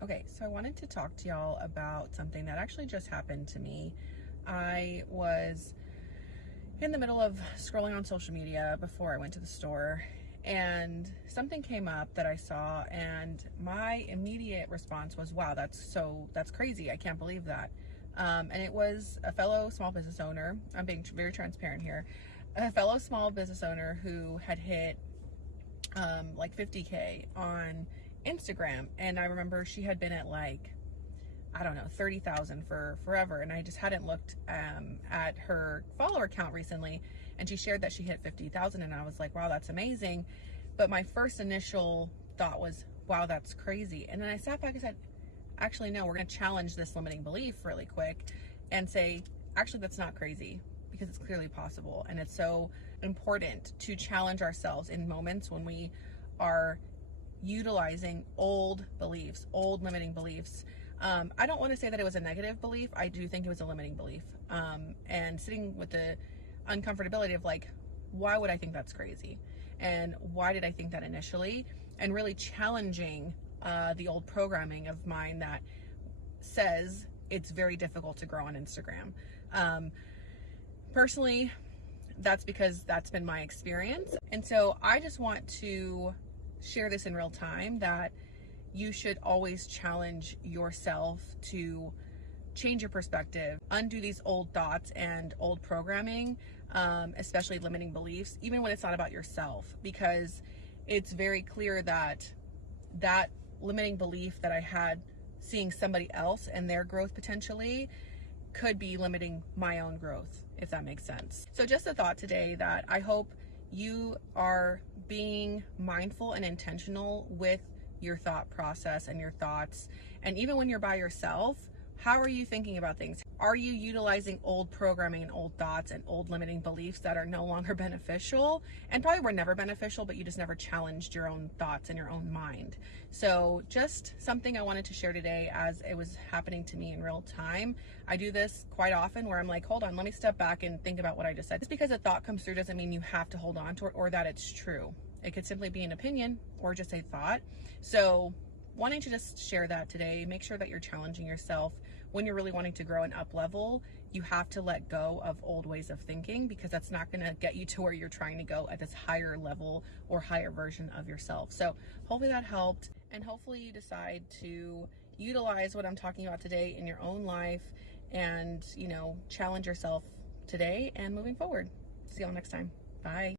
Okay, so I wanted to talk to y'all about something that actually just happened to me. I was in the middle of scrolling on social media before I went to the store, and something came up that I saw, and my immediate response was, wow, that's crazy. I can't believe that. And it was a fellow small business owner. I'm being very transparent here. A fellow small business owner who had hit like 50K on Instagram. And I remember she had been at like, I don't know, 30,000 for forever. And I just hadn't looked at her follower count recently. And she shared that she hit 50,000. And I was like, wow, that's amazing. But my first initial thought was, wow, that's crazy. And then I sat back and said, actually, no, we're going to challenge this limiting belief really quick and say, actually, that's not crazy, because it's clearly possible. And it's so important to challenge ourselves in moments when we are utilizing old beliefs, old limiting beliefs. I don't want to say that it was a negative belief. I do think it was a limiting belief. And sitting with the uncomfortability of like, why would I think that's crazy? And why did I think that initially? And really challenging the old programming of mine that says it's very difficult to grow on Instagram. Personally, that's because that's been my experience. And so I just want to share this in real time, that you should always challenge yourself to change your perspective, undo these old thoughts and old programming, especially limiting beliefs, even when it's not about yourself, because it's very clear that that limiting belief that I had seeing somebody else and their growth potentially could be limiting my own growth, if that makes sense. So just a thought today that I hope you are being mindful and intentional with your thought process and your thoughts. And even when you're by yourself, how are you thinking about things? Are you utilizing old programming and old thoughts and old limiting beliefs that are no longer beneficial, and probably were never beneficial, but you just never challenged your own thoughts and your own mind? So just something I wanted to share today as it was happening to me in real time. I do this quite often where I'm like, hold on, let me step back and think about what I just said. Just because a thought comes through doesn't mean you have to hold on to it or that it's true. It could simply be an opinion or just a thought. So wanting to just share that today, make sure that you're challenging yourself. When you're really wanting to grow and up level, you have to let go of old ways of thinking, because that's not going to get you to where you're trying to go at this higher level or higher version of yourself. So hopefully that helped, and hopefully you decide to utilize what I'm talking about today in your own life and, challenge yourself today and moving forward. See y'all next time. Bye.